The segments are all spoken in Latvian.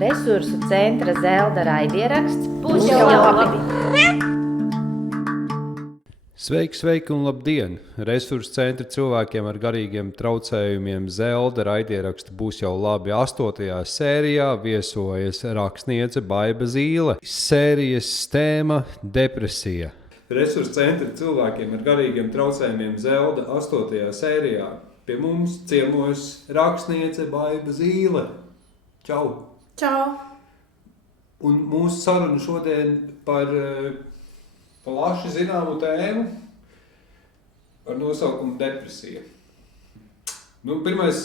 Resursu centra Zelda raidieraksts būs jau labi. Sveiki un labdien! Resursu centra cilvēkiem ar garīgiem traucējumiem Zelda raidieraksts būs jau labi. 8. sērijā viesojas rakstniece Baiba Zīle. Sērijas tēma – depresija. Resursu centra cilvēkiem ar garīgiem traucējumiem Zelda 8. sērijā. Pie mums ciemojas rakstniece Baiba Zīle. Čau! Čau! Un mūsu saruna šodien par plaši zināmu tēmu ar nosaukumu depresija. Pirmais,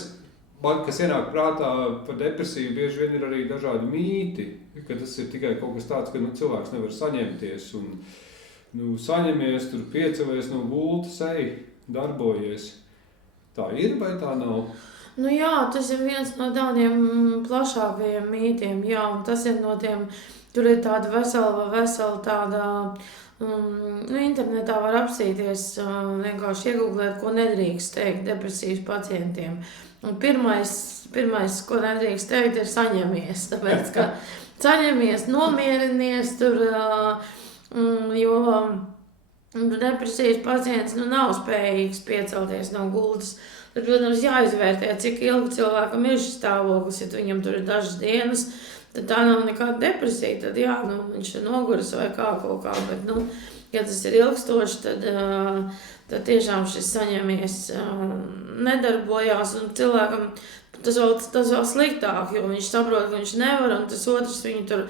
kas ienāk prātā par depresiju, bieži vien ir arī dažādi mīti, ka tas ir tikai kaut kas tāds, ka cilvēks nevar saņemties un saņemies, tur piecelies no gultas, darbojies. Tā ir vai tā nav? Jā, tas ir viens no tādiem plašākajiem mītiem, un tas ir no tiem, tur ir tāda vesela tāda, internetā var apsīties, vienkārši iegūglēt, ko nedrīkst teikt depresijas pacientiem. Un pirmais, ko nedrīkst teikt, ir saņemies, tāpēc, ka saņemies, nomierinies tur, jo depresijas pacients nav spējīgs piecelties no gultas. Tad, protams, jāizvērtē, cik ilgi cilvēkam ir šis stāvoklis. Ja viņam tur ir dažas dienas, tad tā nav nekāda depresija. Tad viņš ir noguris vai kaut kā. Bet, ja tas ir ilgstoši, tad tiešām šis saņemies nedarbojās. Un cilvēkam tas vēl sliktāk, jo viņš saprot, ka viņš nevar, un tas otrs viņu tur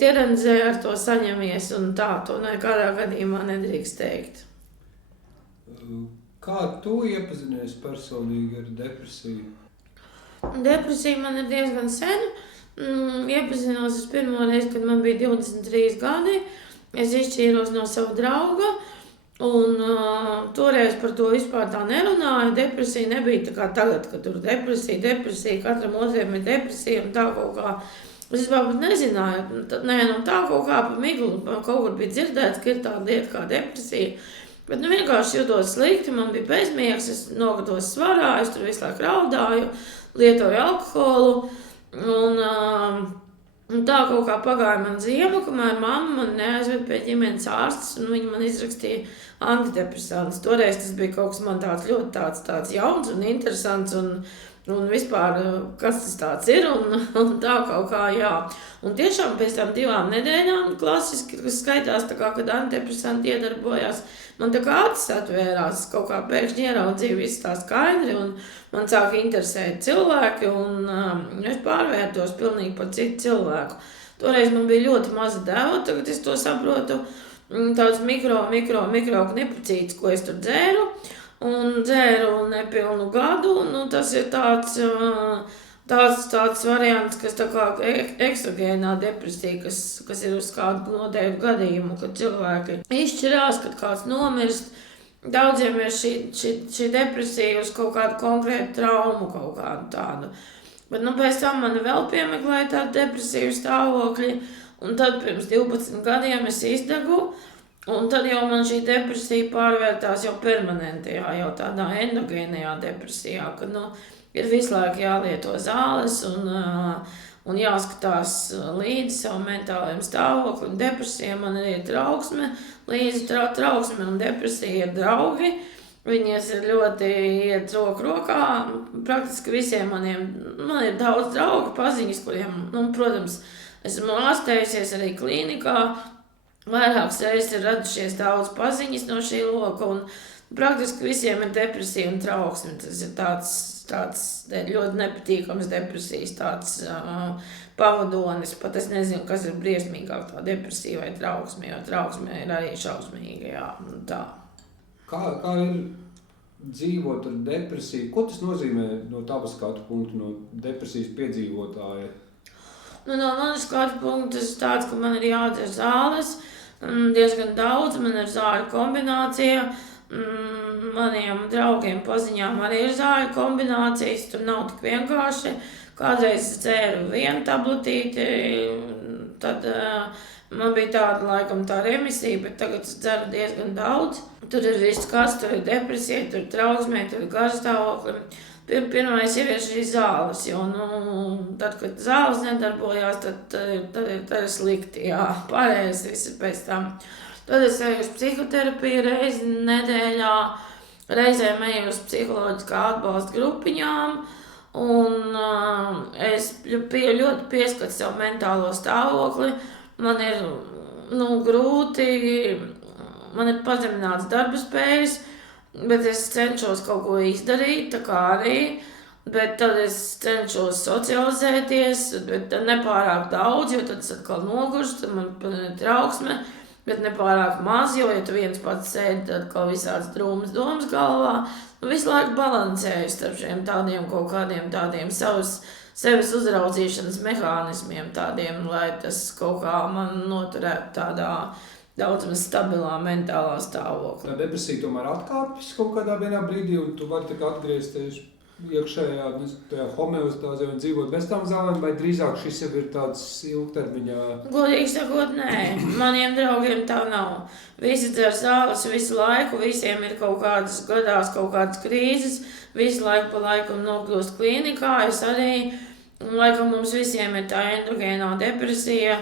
tiranizē ar to saņemies. Un tā, to nekādā gadījumā nedrīkst teikt. Kā tu iepazinies personīgi ar depresiju? Depresija man ir diezgan sen. Iepazinos es pirmo reizi, kad man bija 23 gadi. Es izšķīros no sava drauga. Un toreiz par to vispār tā nerunāju. Depresija nebija tā kā tagad, kad tur depresija, katram otriem ir depresija un tā kaut kā. Es vispār pat nezināju. Tā kaut kā pa miglu kaut kur bija dzirdēts, ka ir tāda lieta kā depresija. Bet vienkārši jūtos slikti, man bija bezmiegs, es nogatos svarā, es tur visu laiku raudāju, lietoju alkoholu. Un tā kaut kā pagāja man ziema, kamēr mamma man neaizved pie ģimenes ārstes, un viņa man izrakstīja antidepresantus. Toreiz tas bija kaut kas man tāds ļoti tāds jauns un interesants, un vispār, kas tas tāds ir, un tā kaut kā, Un tiešām pēc tam 2 nedēļām klasiski, kas skaitās tā kā, kad antidepresanti iedarbojās, man tā kā acis atvērās, kaut kā pēkšņi ieraudzīju visu tā skaidri, un man sāka interesēt cilvēki, un es pārvērtos pilnīgi par citu cilvēku. Toreiz man bija ļoti maza deva, tagad es to saprotu, tāds mikro knipacīts, ko es tur dzēru, un dzēru nepilnu gadu, un tas ir tāds variants, kas tā kā ekstrogēnā depresija, kas ir uz kādu noteiktu gadījumu, kad cilvēki izšķirās, kad kāds nomirst. Daudziem ir šī depresija uz kaut kādu konkrētu traumu, kaut kādu tādu. Bet pēc tam man vēl piemeklēja tādu depresiju stāvokļi, un tad pirms 12 gadiem es izdegu, un tad jau man šī depresija pārvērtās jau permanentajā, jau tādā endogēnajā depresijā, kad ir visu laiku jālieto zāles un jāskatās līdzi savu mentālajiem stāvoklim. Depresija man ir trauksme, līdzi trauksme un depresija ir draugi. Viņas ir ļoti iet roku rokā. Praktiski visiem man ir daudz draugu, paziņas, kuriem, protams, esmu ārstējusies arī klīnikā. Vairākas reizes ir radušies daudz paziņas no šī loka, un praktiski visiem ir depresija un trauksme. Tas ir tāds ļoti nepatīkams depresijas, tāds pavadonis. Pat es nezinu, kas ir briesmīgāk, tā depresija vai trauksme, jo trauksme ir arī šausmīga, tā. Kā ir dzīvot ar depresiju? Ko tas nozīmē no tavas skatu punkta, no depresijas piedzīvotāja? No manas skatu punkta tas ir tāds, ka man ir jādzer zāles, diezgan daudz, man ir zāļu kombinācija. Maniem draugiem paziņām arī ir zāļu kombinācijas, tur nav tik vienkārši. Kādreiz dzēru 1 tabletīti, tad Man bija tāda, laikam, tā remisija, bet tagad es dzeru diezgan daudz. Tur ir viss kas, tur ir depresija, tur ir trauksmē, tur ir garstāvokļi. Pirmais jau ir šīs zāles, jo, tad, kad zāles nedarbojās, tad ir slikti, jā, pārējais viss ir pēc tam. Tad es eju uz psihoterapiju reizi nedēļā, reizēm eju uz psiholoģiskā atbalsta grupiņām, un es biju ļoti pieskats savu mentālo stāvokli. Man ir, grūti, man ir pazemināts darba spējas, bet es cenšos kaut ko izdarīt, tā kā arī, bet tad es cenšos socializēties, bet nepārāk daudz, jo tad es atkal nogurstu, tad man ir trauksme, bet nepārāk maz, jo, ja tu viens pats sēdi, tad atkal visāds drūmas domas galvā, visu laiku balansēju starp šiem tādiem kaut kādiem tādiem sevis uzraudzīšanas mehānismiem tādiem, lai tas kaut kā man noturētu tādā daudz maz stabilā mentālā stāvoklī. Depresija tomēr atkāpjas kaut kādā vienā brīdī, un tu vari atgriezties iekšējā tajā homeostāzē un dzīvot bez tām zālēm, vai drīzāk šis jau ir tāds ilgtermiņā? Godīgi sakot, nē. Maniem draugiem tā nav. Visi dzer zāles visu laiku, visiem ir kaut kādas gadās, kaut kādas krīzes, visu laiku pa laikam nokļūst klīnikā, es arī, un laikam mums visiem ir tā endogēnā depresija.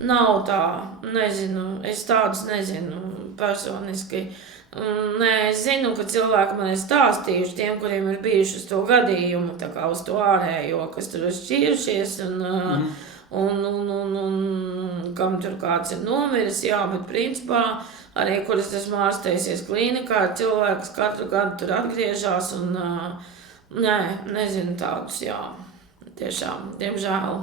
Nav tā, nezinu, es tādus nezinu personiski. Nē, es zinu, ka cilvēki man ir stāstījuši tiem, kuriem ir bijuši uz to gadījumu, tā kā uz to ārējo, kas tur ir šķīrušies un kam tur kāds ir nomiris, jā, bet principā arī, kur es esmu ārstējusies klīnikā, cilvēks katru gadu tur atgriežas un nē, nezinu tādus, jā, tiešām, diemžēl.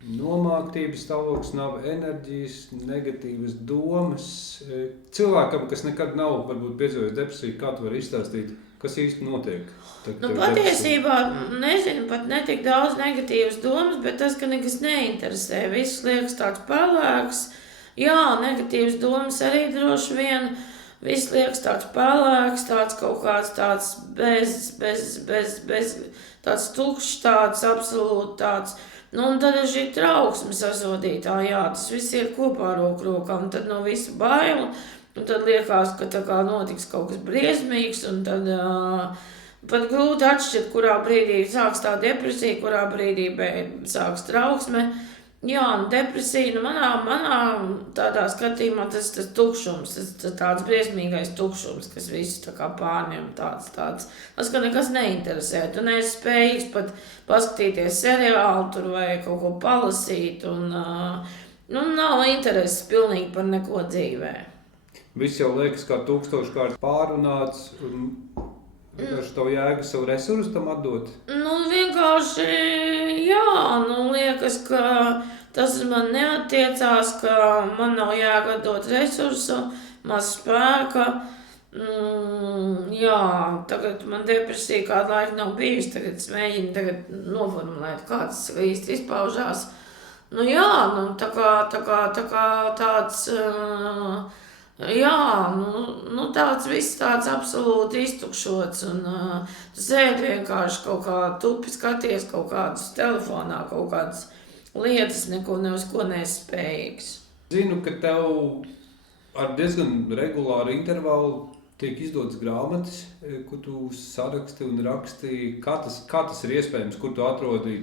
Nomāktības stāvoklis, nav enerģijas, negatīvas domas. Cilvēkam, kas nekad nav varbūt piedzīvojis depresiju, kā tu vari izstāstīt, kas īsti notiek? Patiesībā nezinu pat netik daudz negatīvas domas, bet tas, ka nekas neinteresē, viss liekas tāds pelēks. Jā, negatīvas domas arī droši vien, viss liekas tāds pelēks, tāds kaut kāds tāds bez tāds tukšs, tāds absolūti tāds. Un tad ir šī trauksme sasodītā, jā, tas viss ir kopā roku rokā, un tad no visa baila, un tad liekas, ka tā kā notiks kaut kas briesmīgs, un tad pat grūti atšķirt, kurā brīdī sāks tā depresija, kurā brīdī sāks trauksme. Jā, un depresija, manā tādā skatījumā tas tukšums, tas tāds briesmīgais tukšums, kas visu tā kā pārņem tāds. Tas, ka nekas neinteresē, tu neesi spējīgs pat paskatīties seriālu tur vai kaut ko palasīt, un nav intereses pilnīgi par neko dzīvē. Viss jau liekas kā 1000 pārunāts, un vienkārši tavu jēgu, savu resursu tam atdot? Vienkārši, jā, liekas, ka tas man neattiecās, ka man nav jēga atdot resursu, maz spēka. Jā, tagad man depresija kādu laiku nav bijusi, tagad es mēģinu noformulēt, kā tas īsti izpaužās. Tā kā tāds... Jā, tāds viss tāds absolūti iztukšots, un tu sēdi vienkārši kaut kā tupi skaties kaut kādus telefonā, kaut kādas lietas, neko ne uz ko neesi spējīgs. Zinu, ka tev ar diezgan regulāru intervalu tiek izdotas grāmatas, ko tu saraksti un raksti. Kā tas ir iespējams, kur tu atrodi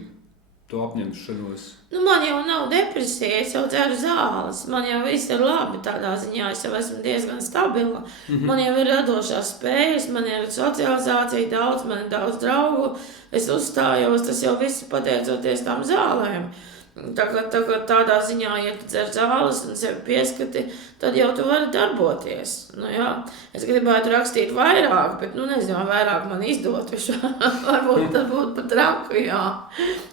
to apņemšanos? Man jau nav depresija, es jau dzeru zāles, man jau viss ir labi tādā ziņā, es jau esmu diezgan stabila. Man jau ir radošās spējas, man ir socializācija daudz, man ir daudz draugu, es uzstājos, tas jau viss pateicoties tām zālēm. Tādā ziņā, ja tu dzer zāles un sevi pieskati, tad jau tu vari darboties. Jā, es gribētu rakstīt vairāk, bet, nezinu, vairāk man izdotuši. Varbūt tas būtu pat traku, jā.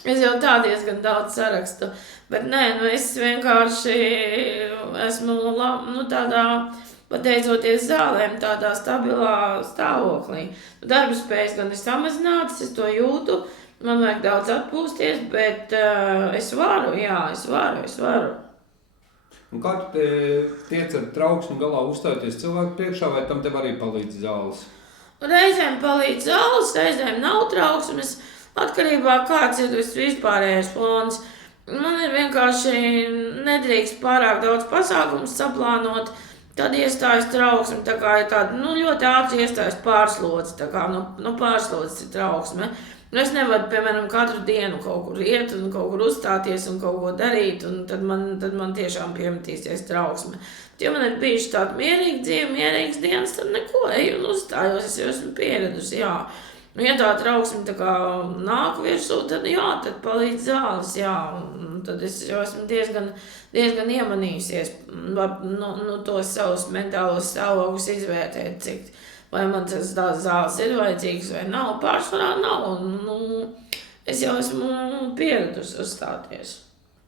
Es jau tā diezgan daudz sarakstu. Bet nē, es vienkārši esmu tādā, pateicoties zālēm, tādā stabilā stāvoklī. Darba spējas gan ir samazinātas, es to jūtu. Man vajag daudz atpūsties, bet es varu, jā, es varu. Un kā tu tiec ar trauksmi galā uzstājoties cilvēku priekšā, vai tam tev arī palīdz zāles? Reizēm palīdz zāles, reizēm nav trauksmes, atkarībā kāds ir vispārējais fons. Man ir vienkārši nedrīkst pārāk daudz pasākumus saplānot, tad iestājas trauksme, tā kā ir tāda, ļoti ātri iestājas pārslodze, tā kā, pārslodzes ir trauksme. Es nevaru, piemēram, katru dienu kaut kur iet un kaut kur uzstāties un kaut ko darīt, un tad man tiešām piemetīsies trauksme. Ja man ir bijuši tādi mierīgi dzīve, mierīgas dienas, tad neko, eju un uzstājos, es jau esmu pieradusi, jā. Ja tā trauksme tā kā nāk virsū, tad tad palīdz zāles, jā. Un tad es jau esmu diezgan iemanījusies, tos savus mentālos stāvokļus izvērtēt, vai man tas zāles ir vajadzīgs vai nav, pārsvarā nav. Es jau esmu pieradusi uzstāties.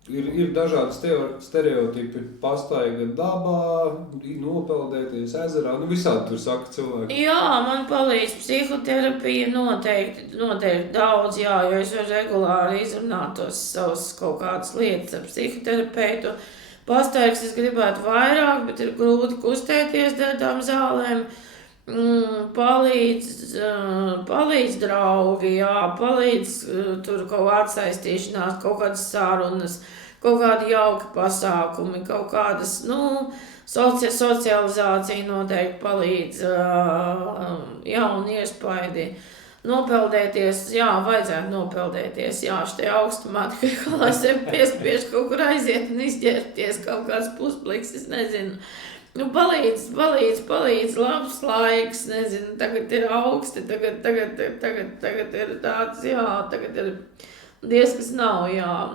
Ir dažādi stereotipi, pastaigā dabā, nopeldēties ezerā, visādi tur saka cilvēki. Jā, man palīdz psihoterapija noteikti daudz, jā, jo es varu regulāri izrunāt tos savus kaut kādas lietas ar psihoterapeitu. Pastaigas es gribētu vairāk, bet ir grūti kustēties dēļ tām zālēm. Palīdz draugi, jā, palīdz tur kaut kā atsaistīšanās, kaut kādas sarunas, kaut kādi jauki pasākumi, kaut kādas, socializācija noteikti palīdz, jauni iespaidi. Nopeldēties, jā, vajadzētu nopeldēties, jā, šitai augstumā tikai kā sev piespiež kaut kur aiziet un izģērbties kaut kāds puspliks, es nezinu. Palīdz, labs laiks, nezinu, tagad ir augsti, tagad ir tāds, jā, tagad ir diezkas nav, jā,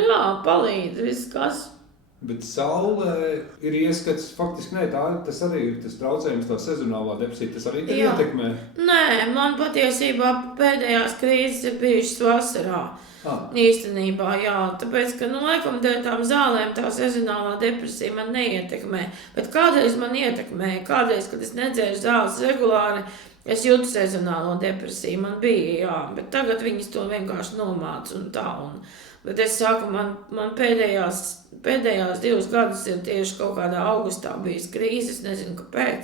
jā, palīdz, viss kas. Bet saulē ir ieskats, faktiski tas arī ir tas traucējums, tā sezonālā depresija, tas arī te ietekmē? Nē, man patiesībā pēdējās krīzes ir bijušas vasarā. Īstenībā, jā, tāpēc, ka, laikam dēļ tām zālēm tā sezonālā depresija man neietekmē, bet kādreiz man ietekmēja, kad es nedzēru zāles regulāri, es jūtu sezonālo depresiju, man bija, jā, bet tagad viņas to vienkārši nomāca un tā, bet es saku, man pēdējās 2 gadus ir tieši kaut kādā augustā bijis krīzes, nezinu, kāpēc.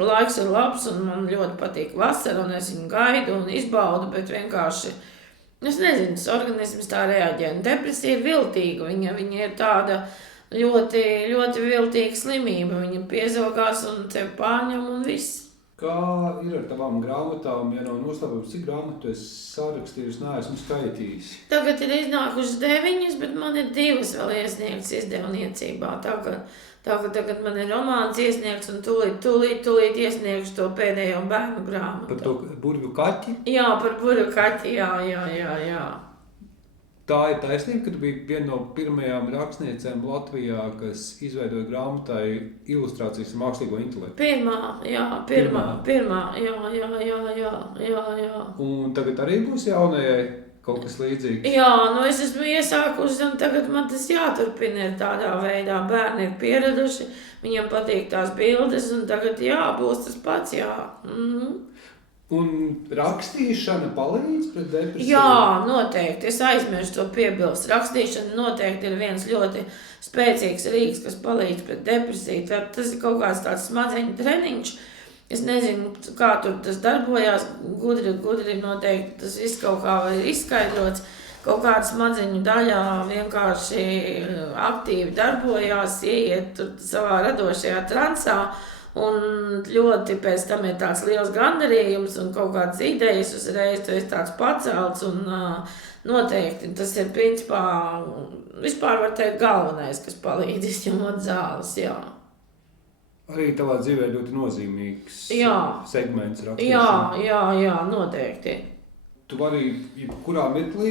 Laiks ir labs un man ļoti patīk vasara un es viņu gaidu un izbaudu, bet vienkārši es nezinu, tas organisms tā reaģē. Depresija ir viltīga, viņa ir tāda ļoti, ļoti viltīga slimība. Viņa piezogās un tevi pārņem un viss. Kā ir ar tavām grāmatām, ja nav noslēpums, cik grāmatu es sārakstījusi, neesmu skaitījis? Tagad ir iznākušas 9, bet man ir 2 vēl iesniegtas izdevniecībā. Tagad man ir romāns iesniegts un tūlīt iesniegšu to pēdējo bērnu grāmatu. Par to burvju kaķi? Jā, par burvju kaķi, jā. Tā ir taisnība, ka tu biji viena no pirmajām rakstniecēm Latvijā, kas izveidoja grāmatai ilustrācijas ar mākslīgo intelektu. Pirmā, jā. Un tagad arī būs jaunajai kaut kas līdzīgs? Jā, es esmu iesākusi un tagad man tas jāturpina ir tādā veidā. Bērni ir pieraduši, viņiem patīk tās bildes un tagad būs tas pats, jā. Un rakstīšana palīdz pret depresiju? Jā, noteikti. Es aizmirstu to piebilst. Rakstīšana noteikti ir viens ļoti spēcīgs rīks, kas palīdz pret depresiju. Tas ir kaut kāds tāds smadzeņu treniņš. Es nezinu, kā tur tas darbojās. Gudri noteikti tas viss kaut kā ir izskaidrots. Kaut kāda smadzeņu daļā vienkārši aktīvi darbojās, ieiet tur savā radošajā transā. Un ļoti pēc tam ir tāds liels gandarījums un kaut kādas idejas uzreiz, tu esi tāds pacelts un noteikti tas ir principā, vispār var teikt galvenais, kas palīdz izņemot zāles, jā. Arī tavā dzīvē ļoti nozīmīgs segments rakstīšana. Jā, noteikti. Tu vari jebkurā mirklī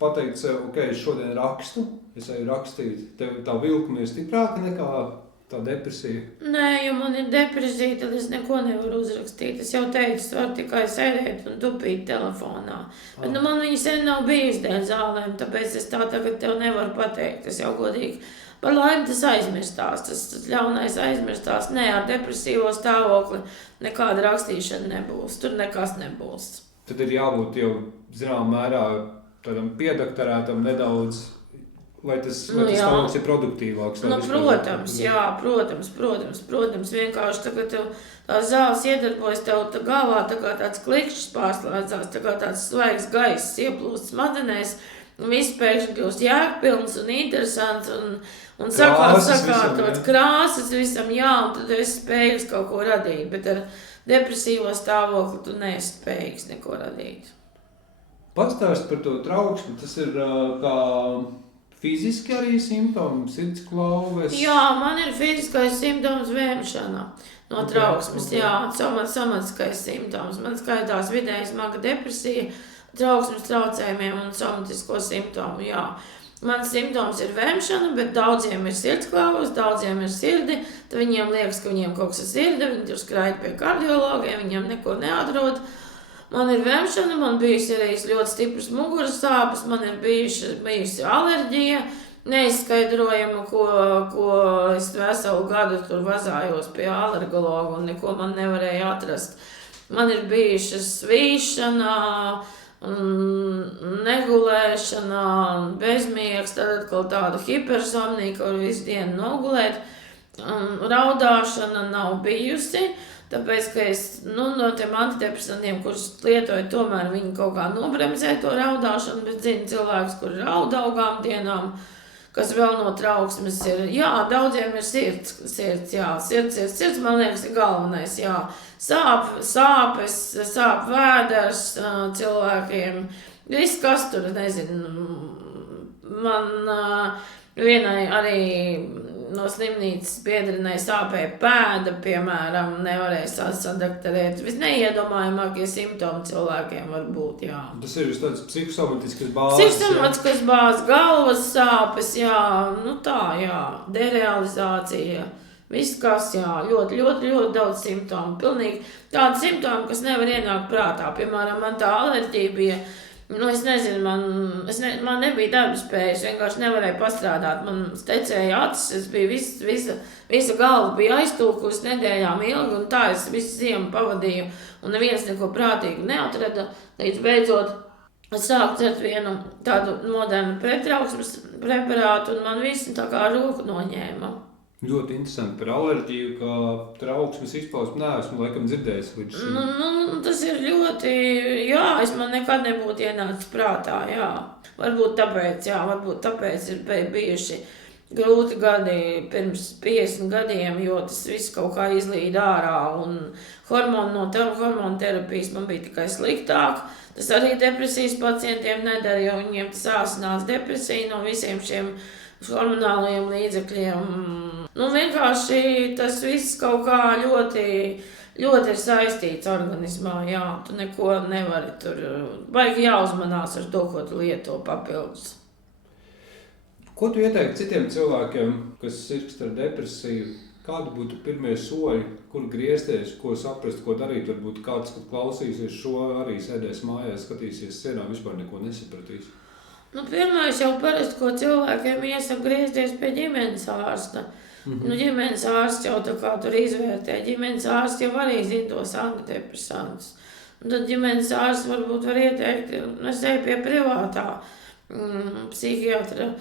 pateikt sev, ok, es šodien rakstu, es eju rakstīt, tev tā vilkme ir stiprāka nekā tā depresija? Nē, ja man ir depresija, tad es neko nevaru uzrakstīt. Es jau teicu, es varu tikai sēdēt un tupīt telefonā. Bet man viņa sen nav bijusi dēļ zālēm, tāpēc es tā tagad tev nevaru pateikt. Es jau godīgi par laimi tas aizmirstās, tas ļaunais aizmirstās. Nē, ar depresīvo stāvokli nekāda rakstīšana nebūs, tur nekas nebūs. Tad ir jābūt jau zināmā mērā tādam piedoktorētam nedaudz. Vai tas stāvoklis ir produktīvāks? Protams, vienkārši tagad tev tās zāles iedarbojas, tev galvā tā kā tāds klikšķis pārslēdzās, tā kā tāds svaigs gaiss ieplūst smadzenēs, viss pēkšņi kļūst jēgpilns un interesants un Krāsas sakārtots visam, krāsas visam, jā, un tad esi spējīgs kaut ko radīt, bet ar depresīvo stāvokli tu neesi spējīgs neko radīt. Pastāst par to trauksmi, tas ir kā fiziski arī simptomi, sirds klauves? Jā, man ir fiziskais simptoms vēmšana no trauksmes, jā, somatiskais simptoms. Man skaitās vidēji smaga depresija, trauksmes traucējumiem un somatisko simptomu, jā. Mans simptoms ir vēmšana, bet daudziem ir sirdsklauvas, daudziem ir sirdi, tad viņiem liekas, ka viņiem kaut kas ir sirdi, viņi tur skraida pie kardiologiem, viņiem neko neatrod. Man ir vēmšana, man bijusi arī ļoti stipras muguras sāpes, man ir bijusi alerģija, neizskaidrojama, ko es veselu gadu tur vazājos pie alergologa un neko man nevarēja atrast. Man ir bijušas svīšana, negulēšana, bezmiegs, tad atkal tāda hipersomnija, ka var visu dienu nogulēt. Raudāšana nav bijusi. Tāpēc, ka es no tiem antidepresantiem, kurus lietoju, tomēr viņi kaut kā nobremzē to raudāšanu, bet zinu cilvēkus, kuri rauda augām dienām, kas vēl no trauksmes ir. Jā, daudziem ir sirds, jā, sirds, man liekas, ir galvenais, jā. Sāpes, sāp vēders cilvēkiem, viss, kas tur, nezinu, man vienai arī no slimnīcas biedrinai sāpēja pēda, piemēram, nevarēja sadakterēt. Visneiedomājamākie simptomi cilvēkiem var būt, jā. Tas ir tāds psihosomatiskas bāzes, Psihosomatiskas bāzes, galvas sāpes, jā, tā, jā, derealizācija, viss kas, jā, ļoti daudz simptomu. Pilnīgi tādi simptomi, kas nevar ienākt prātā. Piemēram, man tā alerģija bija, es nezinu, man nebija darbspējas, vienkārši nevarēju pastrādāt. Man stecēja acis, es biju visa galva bija aiztūkusi nedēļām ilgi, un tā es visu ziemu pavadīju, un neviens neko prātīgu neatrada. Līdz beidzot es sāku dzert vienu tādu modernu prettrauksmes preparātu, un man visu tā kā roku noņēma. Ļoti interesanti par alerģiju, kā trauksmes izpausmi neesmu laikam dzirdējis līdz šim. Tas ir ļoti, jā, man nekad nebūtu ienācis prātā, jā. Varbūt tāpēc ir bijuši grūti gadi pirms 50 gadiem, jo tas viss kaut kā izlīd ārā, un hormonu terapijas man bija tikai sliktāk. Tas arī depresijas pacientiem nedara, jo viņiem tas āsinās depresija no visiem šiem hormonālajiem līdzekļiem. Vienkārši tas viss kaut kā ļoti ir saistīts organismā, jā, tu neko nevari tur, baigi jāuzmanās ar to, ko tu lieto papildus. Ko tu ieteiktu citiem cilvēkiem, kas sirgst ar depresiju? Kādi būtu pirmie soļi, kur griezties, ko saprast, ko darīt? Varbūt kāds, kad klausīsies šo, arī sēdēs mājās, skatīsies sienā, vispār neko nesapratīs. Pirmais jau parasti, ko cilvēkiem iesaka griezties pie ģimenes ārsta. Ģimenes ārsts jau tā kā tur izvērtē. Ģimenes ārsts jau arī zina tos antidepresantus. Tad ģimenes ārsts varbūt var ieteikt, es eju pie privātā psihiatra,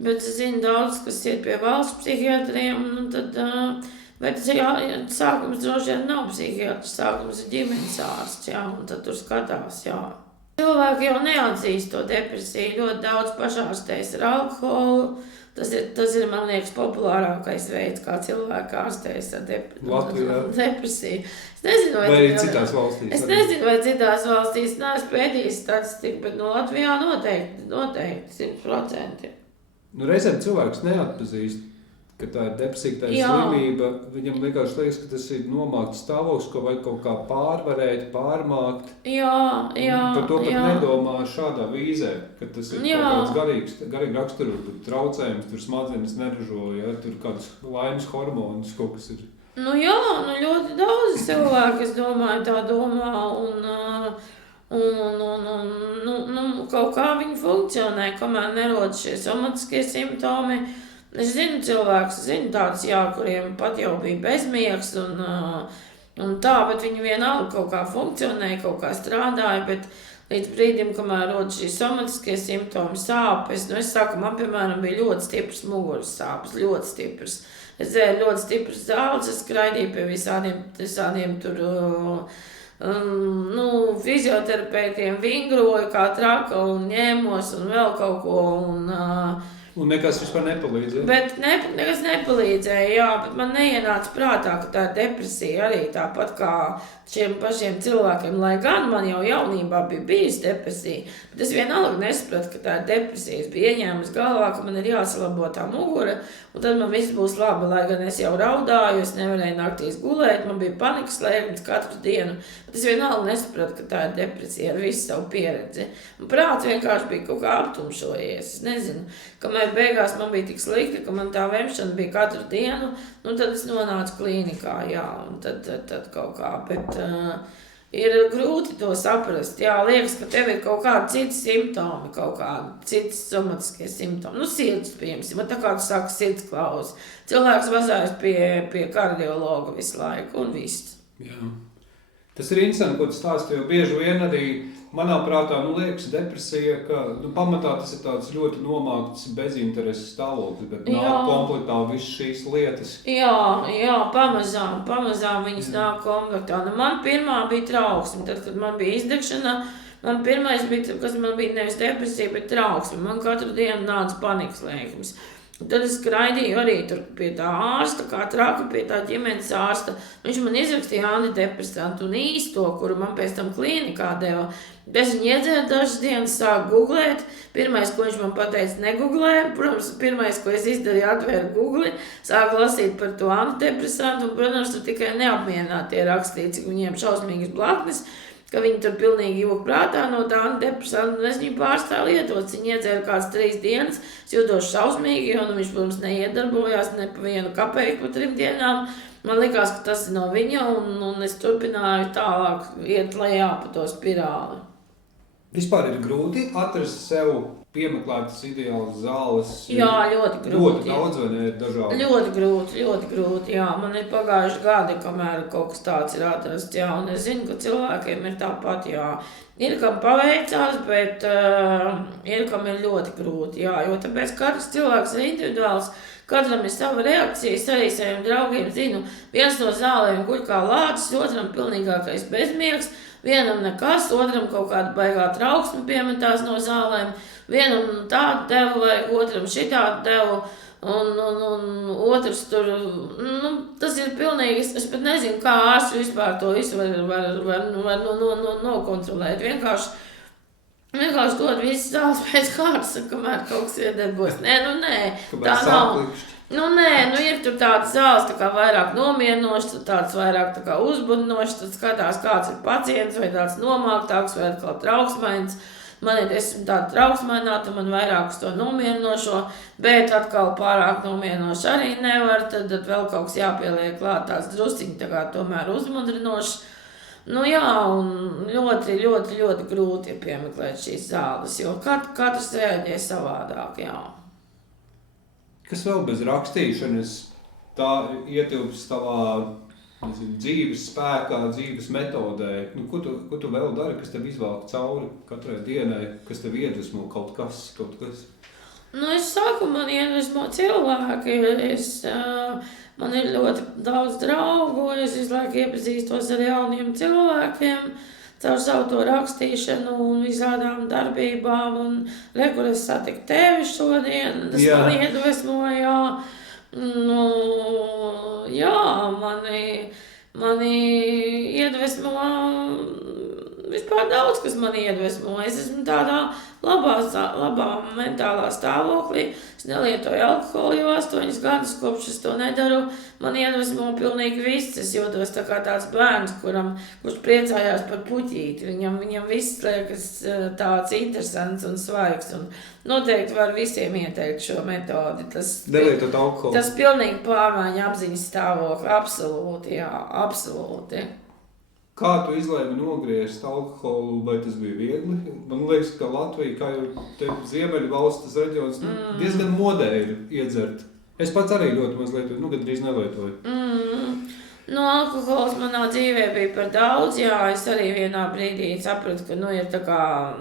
bet es zinu daudz, kas iet pie valsts psihiatriem, bet sākums droši vien nav psihiatrs, sākums ir ģimenes ārsts, jā, un tad tur skatās, jā. Cilvēki jau neatzīst to depresiju, ļoti daudz pašārstējas ar alkoholu. Tas ir, man liekas, populārākais veids, kā cilvēki ārstējas ar depresiju. Es nezinu, vai arī citās valstīs. Es nezinu, vai citās valstīs neesmu pētījis statistiku, bet Latvijā noteikti 100%. Reizēm cilvēks neatpazīst, ka tā ir depresija, tā ir slimība. Viņam vienkārši liekas, ka tas ir nomākts stāvoklis, ko vajag kaut kā pārvarēt, pārmākt. Jā. Par to pat nedomā šādā vīzē, ka tas ir kaut kāds garīgi raksturu traucējums, tur smadzenes neražo, tur kādas laimes hormonus, kaut kas ir. Ļoti daudz cilvēku, es domāju, tā domā, un kaut kā viņi funkcionē, kamēr nerodas šie somatiskie simptomi. Es zinu cilvēkus, tādus, kuriem pat jau bija bezmiegs un tā, bet viņi vienalga kaut kā funkcionēja, kaut kā strādāja, bet līdz brīdim, kamēr rodas šī somatiskie simptomi, sāpes, es saku, man, piemēram, bija ļoti stipras muguras sāpes, ļoti stipras. Es dzēru ļoti stipras zāles, es skraidīju pie visādiem tur, fizioterapeitiem, vingroju kā traka un ņēmos un vēl kaut ko. Un nekas vispār nepalīdzēja? Bet nekas nepalīdzēja, jā, bet man neienāca prātā, ka tā ir depresija arī tāpat kā šiem pašiem cilvēkiem, lai gan man jau jaunībā bija bijusi depresija, bet es vienalga nesapratu, ka tā ir depresija. Es biju ieņēmis galvā, ka man ir jāsalabo tā mugura, un tad man viss būs labi, lai gan es jau raudāju, es nevarēju naktīs gulēt, man bija panikas lēkmes katru dienu, bet es vienalga nesapratu, ka tā ir depresija ar visu savu pieredzi. Un prāts vienkārši bija kaut kā aptumšojies, es nezinu, kamēr beigās man bija tik slikti, ka man tā vemšana bija katru dienu, nu tad es nonācu klīnikā, jā, un tad kaut kā, bet ir grūti to saprast, jā, liekas, ka tev ir kaut kādi citi simptomi, kaut kādi citi somatiskie simptomi, nu sirds, piemēram, man tā kā tu saki sirds klaus, cilvēks vazājas pie kardiologa visu laiku un viss. Jā. Tas ir interesanti, ko tu stāsti, jo bieži vien arī manā prātā, liekas depresija, ka pamatā tas ir tāds ļoti nomākts bezintereses stāvoklis, bet nāk komplektā visas šīs lietas. Jā, pamazām viņas nāk komplektā. Man pirmā bija trauksme, tad, kad man bija izdegšana, man pirmais bija, kas man bija nevis depresija, bet trauksme. Man katru dienu nāca panikas lēkmes. Tad es skraidīju arī tur pie tā ārsta, kā traka pie tā ģimenes ārsta. Viņš man izrakstīja antidepresantu un īsto, kuru man pēc tam klīnikā deva. Es viņu iedzēru dažas dienas, sāku googlēt. Pirmais, ko viņš man pateica, negooglē. Protams, pirmais, ko es izdarīju, atvēru Google, sāku lasīt par to antidepresantu. Un, protams, tur tikai neapmierinātie rakstīja, cik viņiem šausmīgas blaknes, ka viņi tur pilnīgi jūg prātā no tā antidepresanta, un es viņu pārstāju lietot. Viņi iedzēra kāds 3 dienas, es jūtos šausmīgi, jo viņš, protams, neiedarbojās ne pa vienu kapeiku pa 3 dienām. Man likās, ka tas ir no viņa, un es turpināju tālāk iet lejā pa to spirāli. Vispār ir grūti atrast sev piemeklētas ideālas zāles. Jā, ļoti grūti. Ļoti daudz vai ne ir dažādi? Ļoti grūti, jā. Man ir pagājuši gadi, kamēr kaut kas tāds ir atrasts, jā. Un es zinu, ka cilvēkiem ir tāpat, jā. Ir, kam paveicās, bet ir, kam ir ļoti grūti, jā. Jo tāpēc katrs cilvēks ir individuāls, katram ir sava reakcija. Es arī saviem draugiem zinu, viens no zālēm guļ kā lācis, otram pilnīgākais bezmiegs, vienam nekas, otram kaut kāda baigā trauksme piemetās no zālēm, vienam tādu devu vai otram šitādu devu, un otrs tur, tas ir pilnīgi, es pat nezinu, kā ārsti vispār to visu var nokontrolēt. Vienkārši dod visas zāles pēc kārtas, kamēr kaut kas iedarbos. Nē, tā nav. Ir tur tādas zāles, tā kā vairāk nomierinošas, tādas vairāk tā kā uzbudinošas, tad skatās, kāds ir pacients, vai tāds nomāktāks, vai atkal trauksmains. Esmu tāda trauksmainā, tad man vairāk uz to nomierinošo, bet atkal pārāk nomierinoši arī nevar, tad vēl kaut kas jāpieliek klāt tāds drusciņi, tā kā tomēr uzmudrinošs. Un ļoti grūti ir piemeklēt šīs zāles, jo katrs reaģē savādāk, jā. Kas vēl bez rakstīšanas tā ietilpst tavā dzīves spēkā, dzīves metodē? Ko tu vēl dari, kas tev izvelk cauri katrai dienai, kas tev iedvesmo kaut kas? Es saku, man iedvesmo cilvēki, man ir ļoti daudz draugu, es visu laiku iepazīstos ar jauniem cilvēkiem, caur savu to rakstīšanu un visādām darbībām, un kur es satiku tevi šodien, tas man iedvesmoja, mani iedvesmo vispār daudz, kas mani iedvesmo. Es esmu tādā labā mentālā stāvoklī. Es nelietoju alkoholu jau 8 gadus, kopš es to nedaru. Man iedvesmo pilnīgi viss. Es jūtos tā kā tāds bērns, kurš priecājās par puķīti. Viņam viss liekas tāds interesants un svaigs. Un noteikti var visiem ieteikt šo metodi. Nelietot alkoholu. Tas pilnīgi pārmaiņa apziņas stāvokli. Absolūti, jā, absolūti. Kā tu izlēmi nogriezt alkoholu, vai tas bija viegli? Man liekas, ka Latvija, kā jau te ziemeļu valsts reģions, diezgan modē ir iedzert. Es pats arī ļoti mazliet, gandrīz nelietoju. Alkohols manā dzīvē bija par daudz, jā. Es arī vienā brīdī sapratu, ka ir tā kā,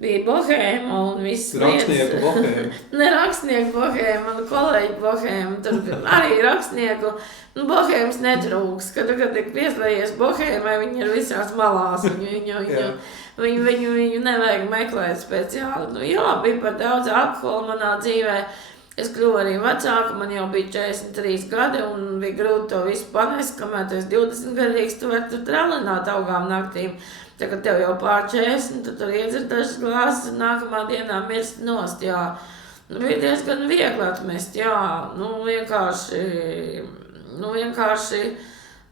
bija bohēma un viss Rakstnieku bohēma. Ne rakstnieku bohēma, manu kolēģi bohēma, tur arī rakstnieku. Nu, bohēmas netrūks, kad tik pieslējies bohēmai, viņi ir visās malās, viņu nevajag meklēt speciāli. Nu, jā, bija par daudz alkohola manā dzīvē. Es kļuvu arī vecāka, man jau bija 43 gadi un bija grūti to visu panest, kamēr tu esi 20 gadīgs, tu vari tur tralināt augām naktīm. Tā, kad tev jau pār 40, tu tur iedzer dažas glāzes un nākamā dienā mirst nost, jā. Nu, bija diezgan viegli atmest, jā. Nu, vienkārši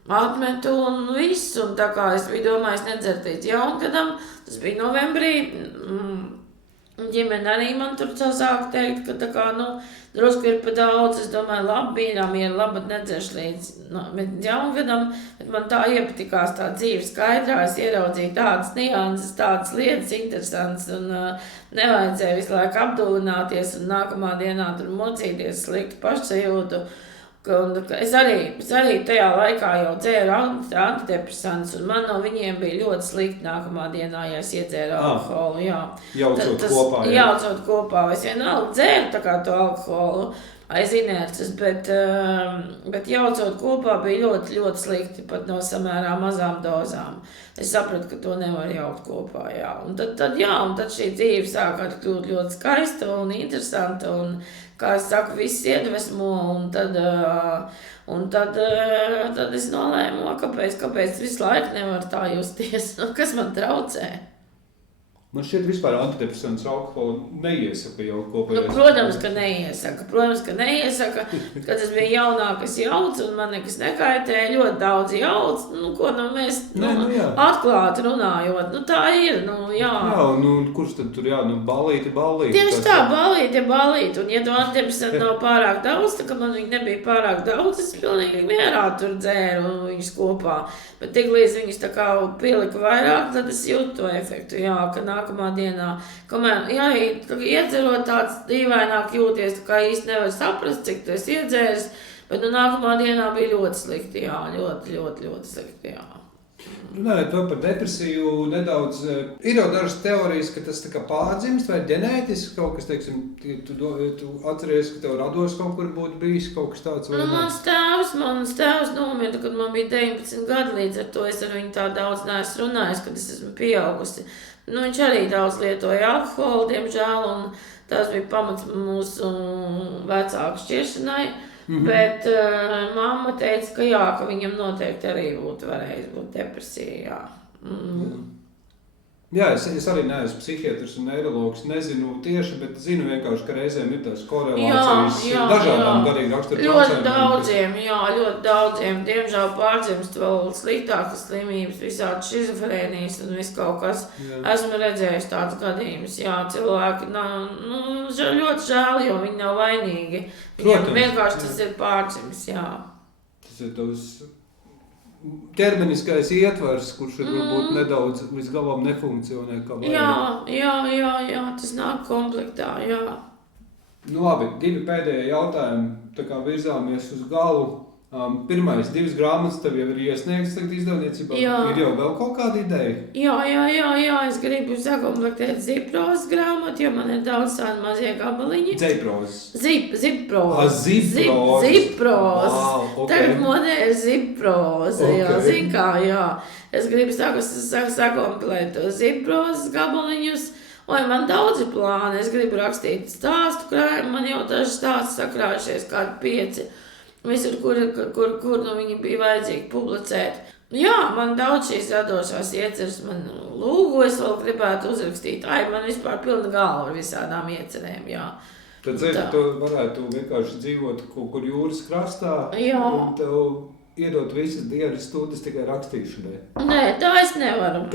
atmetu un viss. Un tā kā es biju domājis nedzert līdz jaungadam, tas bija novembrī. Ģimene arī man tur sāk teikt, ka tā kā, drusku ir pa daudz. Es domāju, labi, mīļām, ir labi, nedzeršu līdz jaungadam, bet man tā iepatikās tā dzīve skaidrā. Es ieraudzīju tādas nianses, tādas lietas interesantas un nevajadzēja visu laiku apdulināties un nākamā dienā tur mocīties, sliktu pašsajūtu. Es arī tajā laikā jau dzēru antidepresantus, un man no viņiem bija ļoti slikti nākamā dienā, ja es iedzēru alkoholu. Jā. Jaucot kopā. Es vienalga dzēru tā kā to alkoholu aiz inerces, bet jaucot kopā bija ļoti, ļoti slikti, pat no samērā mazām dozām. Es sapratu, ka to nevar jaukt kopā, jā. Un tad šī dzīve sākās kļūt ļoti skaista un interesanta, un, kā es saku, viss iedvesmo, un tad es nolēmu, kāpēc visu laiku nevar tā justies, kas man traucē. Man šķiet vispār antidepresants alkoholu neiesaka jau kopējais. Protams, ka neiesaka. Kad es biju jaunāk, es jaucu un man nekas nekaitēja, ļoti daudz jauc. Mēs atklāti runājot. Tā ir, jā. Jā, kurš tad tur, balīti. Tieši tā, balīti. Un ja tu antidepresanti nav pārāk daudz, tā kā man viņi nebija pārāk daudz, es pilnīgi mierā tur dzēru viņus kopā. Bet tik līdz viņus tā kā pieliku vairāk, tad es jūtu to efektu, jā, ka nākamā dienā, kamēr, iedzerot tāds dīvaināk jūties, tu kā īsti nevar saprast, cik tu esi iedzēris, bet nākamā dienā bija ļoti slikti, jā, ļoti, ļoti, ļoti slikti, jā. Runājot to par depresiju nedaudz, ir jau dažas teorijas, ka tas tā kā pārdzimst vai ģenētiski kaut kas, teiksim, tu atceries, ka tev rados kaut kur būtu bijis kaut kas tāds vai ne? Mans tēvs nomira, kad man bija 19 gadi, līdz ar to es ar viņu tā daudz neesmu runājis, kad es esmu pieaugusi. Viņš arī daudz lietoja alkoholu, diemžēl, un tas bija pamats mūsu vecāku šķiršanai. Bet mamma teica, ka viņam noteikti arī varējis būt depresija, jā. Jā, es arī neesmu psihiatrs un neirologs, nezinu tieši, bet zinu vienkārši, ka reizēm ir tās korelācijas dažādām garīgi raksturu traucējumiem. Ļoti daudziem. Diemžēl pārdzimst vēl sliktākas slimības, visādi šizofrēnijas un viss kaut kas. Jā. Esmu redzējis tāds gadījums, cilvēki, ļoti žēl, jo viņi nav vainīgi. Viņam vienkārši tas ir pārdzimis, jā. Tas ir tos ķermeniskais ietvers, kurš varbūt nedaudz līdz galam nefunkcionē kā vajag. Jā, tas nāk komplektā, jā. Labi, 2 pēdējie jautājumi, tā kā virzāmies uz galu. Pirmais 2 grāmatas tev jau ir iesniegts tagad izdevniecībā. Ir jau vēl kaut kāda ideja? Jā, es gribu sakomplektēt Zipros grāmatu, jo man ir daudz tādi mazie gabaliņi. Zipros? Zipros. Zipros. Wow, okay. Tagad modē ir Zipros, zin kā, Es gribu sakomplektēt to Zipros gabaliņus. Man daudz ir plāni, es gribu rakstīt stāstu krājumu, man jau daži stāsti sakrājušies, kādi 5. Visur, kur viņi bija vajadzīgi publicēt. Jā, man daudz šīs radošās ieceres, man lūgu es vēl gribētu uzrakstīt. Man vispār pilna galva ar visādām iecerēm, jā. Tad zini, tu varētu vienkārši dzīvot kaut kur jūras krastā. Jā. Un tev iedot visas dienas stundas tikai rakstīšanai. Nē, tā es nevaru.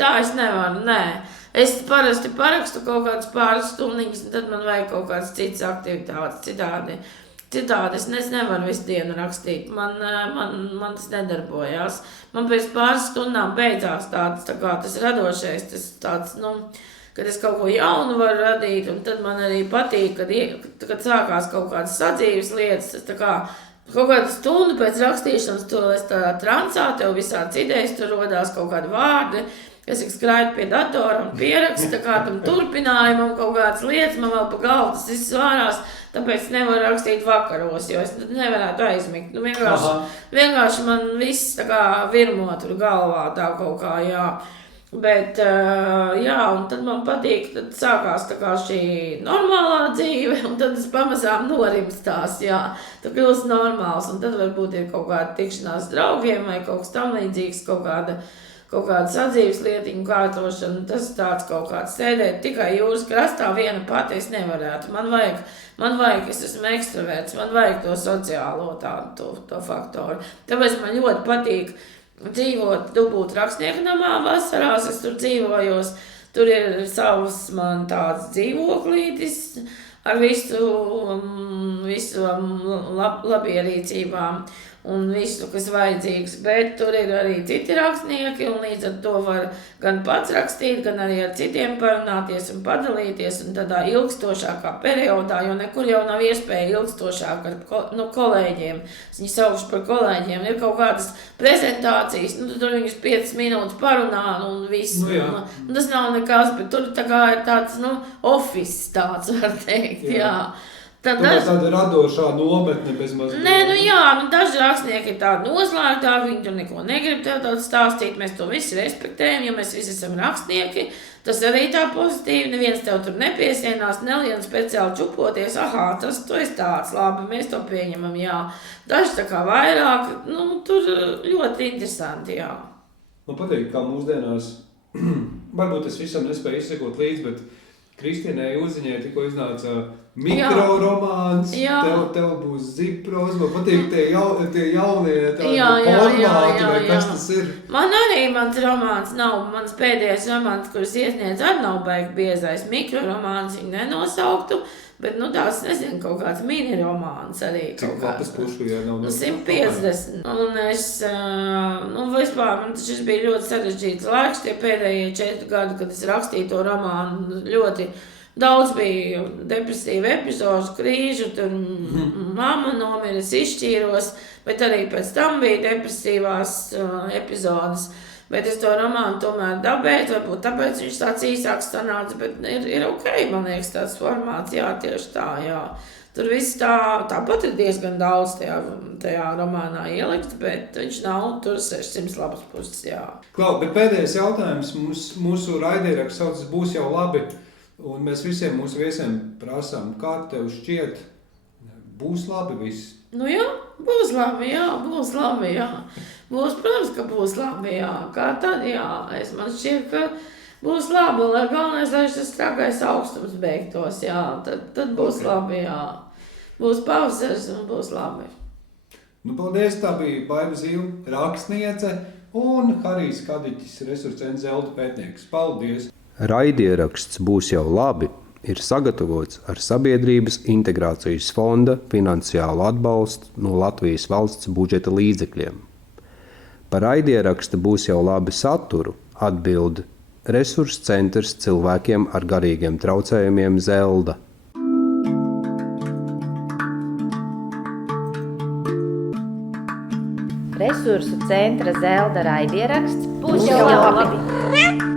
Tā es nevaru. Es parasti parakstu kaut kādas pāris stundiņas, un tad man vajag kaut kādas citas aktivitātes, Citādi es nevaru visu dienu rakstīt, man tas nedarbojās. Man pēc pāris stundām beidzās tas radošais, tas tāds, kad es kaut ko jaunu varu radīt, un tad man arī patīk, kad sākās kaut kādas sadzīves lietas, tas tā kā Kaut kādu stundu pēc rakstīšanas tu esi tādā transā, tev visāds idejas, tur rodās kaut kādi vārdi, es skraidu pie datora un pierakstu kādam turpinājumam, kaut kādas lietas, man vēl pa galvu tas viss svārās, tāpēc nevaru rakstīt vakaros, jo es nevarētu aizmigt. Nu, vienkārši man viss tā kā virmo tur galvā tā kaut kā, jā. Bet, jā, un tad man patīk, tad sākās tā kā šī normālā dzīve, un tad es pamazām norimstās, jā, tad kļūst normāls, un tad varbūt ir kaut kāda tikšanās draugiem vai kaut kas tam līdzīgs, kaut kāda sadzīves lietiņu kārtošana, tas tāds kaut kāds sēdēt tikai jūras krastā viena pati es nevarētu, man vajag, es esmu ekstraverts, man vajag to sociālo tādu, to faktoru, tāpēc man ļoti patīk dzīvot dubult rakstnieku namā vasarās, es tur dzīvojos, tur ir savs man tāds dzīvoklītis ar visu labierīcībām un visu, kas vajadzīgs, bet tur ir arī citi rakstnieki, un līdz ar to var gan pats rakstīt, gan arī ar citiem parunāties un padalīties, un tādā ilgstošākā periodā, jo nekur jau nav iespēja ilgstošāk ar kolēģiem, es viņu saukšu par kolēģiem, ir kaut kādas prezentācijas, nu tur viņus 5 minūtes parunā, un viss, un tas nav nekas, bet tur tā kā ir tāds, office tāds, var teikt, jā. Tāda radošā nometne bez mazliet. Nē, jā, daži rakstnieki ir tādi noslēgtāki, viņi tur neko negrib tev tādu stāstīt, mēs to visi respektējam, jo mēs visi esam rakstnieki, tas arī tā pozitīvi, neviens tev tur nepiesienās, nelien speciāli čupoties, tas tu esi tāds, labi, mēs to pieņemam, jā. Daži tā kā vairāk, tur ļoti interesanti, jā. Man patīk, kā mūsdienās, varbūt es visam nespēju izsekot līdzi, bet Kristienai Uziņai tikko iznāca mikroromāns, tev būs zipros, man patīk tie jaunie formāti, vai kas tas ir? Man arī mans romāns nav, mans pēdējais romāns, kurus iesniedz arī nav baigi biezais mikroromāns, viņu nenosauktu, bet, tās, nezinu, kaut kāds mini-romāns arī. Cik lapas pušu, ja nav? 150. Un es, vispār, man šis bija ļoti sarežģīts laiks, tie pēdējie 4 gadi, kad es rakstīju to romānu, ļoti daudz bija depresīvu epizodu, krīžu, tur mamma nomira, es izšķīros, bet arī pēc tam bija depresīvās epizodes. Bet es to romānu tomēr dabēju, varbūt tāpēc viņš tāds īsāks sanāca, bet ir ok, man liekas, tāds formāts, jā, tieši tā, jā. Tur viss tāpat ir diezgan daudz tajā romānā ielikts, bet viņš nav tur 600 lapas puses, jā. Klau, bet pēdējais jautājums, mūsu raidieraksts saucas Būs jau labi, un mēs visiem mūsu viesiem prasām, kā tev šķiet, būs labi viss? Jā, būs labi, jā, būs labi, jā. Būs, protams, ka būs labi, jā. Kā tad, jā. Man šķiet, ka būs labi, lai galvenais, lai šis trakais augstums beigtos, jā. Tad būs labi, jā. Būs pavasaris un būs labi. Paldies, tā bija Baiva Zīle, rakstniece, un Harijs Kadiķis, resurscentra Zelta pētnieks. Paldies! Raidieraksts Būs jau labi ir sagatavots ar Sabiedrības integrācijas fonda finansiālu atbalstu no Latvijas valsts budžeta līdzekļiem. Par raidieraksta Būs jau labi saturu atbild Resursu centrs cilvēkiem ar garīgiem traucējumiem Zelda. Resursu centra Zelda raidieraksts Būs jau labi!